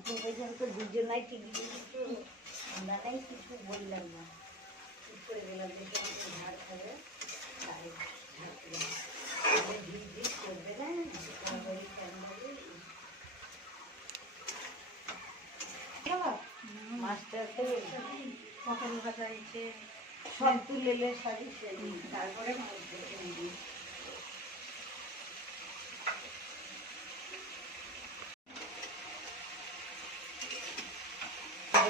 দুটো পর্যন্ত দুজনাই ঠিক কিন্তু আমরা নাই কিছু বললাম না চুপ করে গেলাম দেখে একটু ঝাড় তাই ভিড় ভিড় করবে না তাড়াতাড়ি কেমন হবে মাস্টার তো পটল ভাজা হয়েছে সব তুলে সারি তারপরে মাছ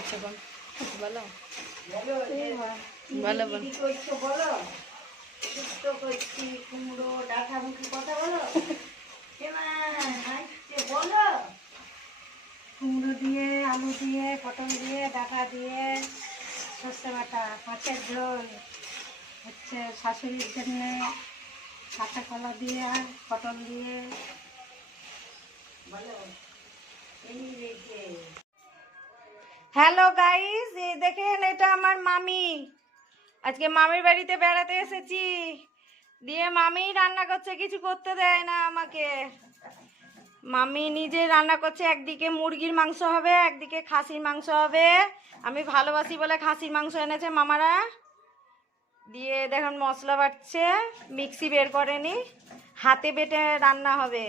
নিবি বলো। বলো। বলো, বলো। করছ বলো কুমড়ো দিয়ে আলু দিয়ে পটল দিয়ে ডাটা দিয়ে সর্ষে বাটা মাছের ঝোল হচ্ছে শাশুড়ির জন্য কাঁচা কলা দিয়ে পটল দিয়ে। বলো এই হ্যালো গাইস এই দেখেন এটা আমার মামি। আজকে মামির বাড়িতে বেড়াতে এসেছি। দিয়ে মামি রান্না করছে কিছু করতে দেয় না আমাকে। মামি নিজে রান্না করছে একদিকে মুরগির মাংস হবে একদিকে খাসির মাংস হবে। আমি ভালোবাসি বলে খাসির মাংস এনেছে মামারা। দিয়ে দেখুন মশলা বাটছে মিক্সি বের করেনি। হাতে বেটে রান্না হবে।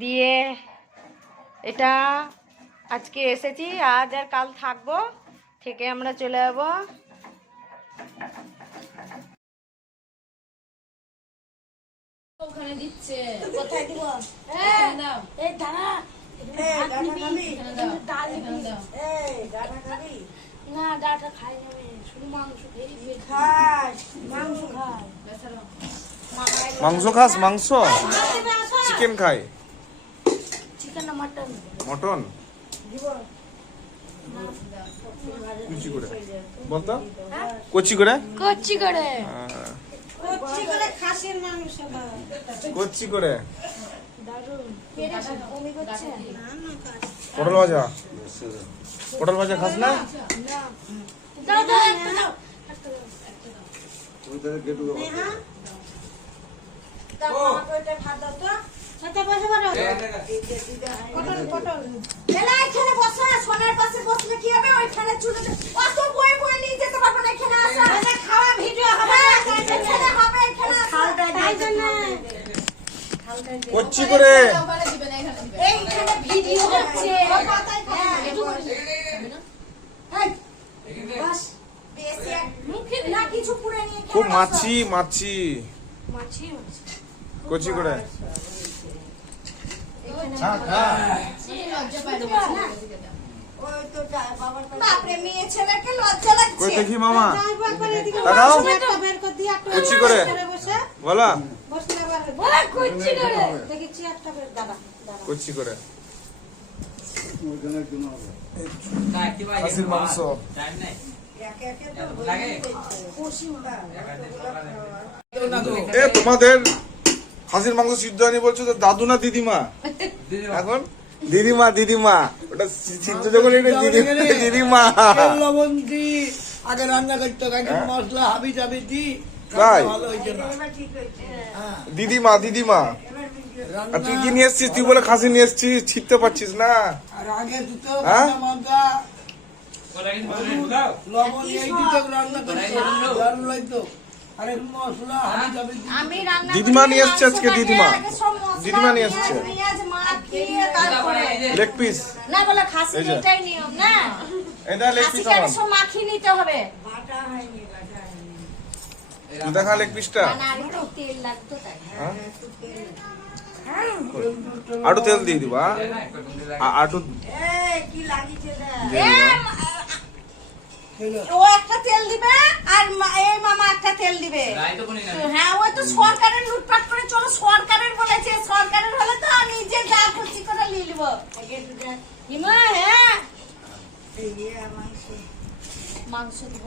দিয়ে এটা আজকে এসেছি আজ আর কাল থাকব থেকে আমরা চলে যাব। কোথায় দিব? এই দাঁড়া না ডালটা খাই নেবে শুধু মাংস খাস মাংস খায় মাংস খাস মাংস? চিকেন না মাটন? মটন কুচি করে। বলতো? কচি করে? কচ্ছি করে। কচি করে পটল ভাজা? পটল ভাজা খাস না? ওইটা ভাত দাও। বসে এখানে বসো সোনার পাশে বসলে কি হবে ওইখানে চুলে অত বয়ে বয়ে নিয়ে যেতে পারব না এখানে আসো খাওয়া ভিডিও হবে এখানে হবে এখানে আসো তাই জন্য কচি করে। এইখানে ভিডিও হচ্ছে খুব মাছি মাছি। মাছি করে। দেখি মামা। কুচি করে। বলা। কচি করে। খাসির মাংস। তোমাদের খাসির মাংস সিদ্ধ হয়নি বলছো তো দাদু না দিদিমা? এখন? দিদিমা দিদিমা। ওটা সিদ্ধ যখন এটা দিদি- দিদিমা। লবণ দি আগে রান্না করতে হবে মশলা হাবি জাবি দি তাই? না। দিদিমা দিদিমা। আর তুই কি নিয়ে এসছিস? তুই বলে খাসি নিয়ে এসছিস? ছিটতে পারছিস না? হ্যাঁ? লবণ রান্না করতে দিদিমা নিয়ে এসছে আজকে দিদিমা। দিদিমা নিয়ে এসছে। Leg piece. না বলে খাসি। এটাই নিয়ম না? এটা লেগ পিস আমার। সব মাখিয়ে নিতে হবে। তুই দেখা লেগ পিসটা। না, একটু তেল লাগতো তাই। আটু তেল। দিয়ে দিবা আটু কি লাগিছে ও একটা তেল দিবে আর দিবে হ্যাঁ ওই তো সরকারের লুটপাট করে চলো সরকারের বলেছে সরকারের হলে তো নিজে যা খুশি করে নিয়ে নিবো। হিমা হ্যাঁ? মাংস মাংস দিব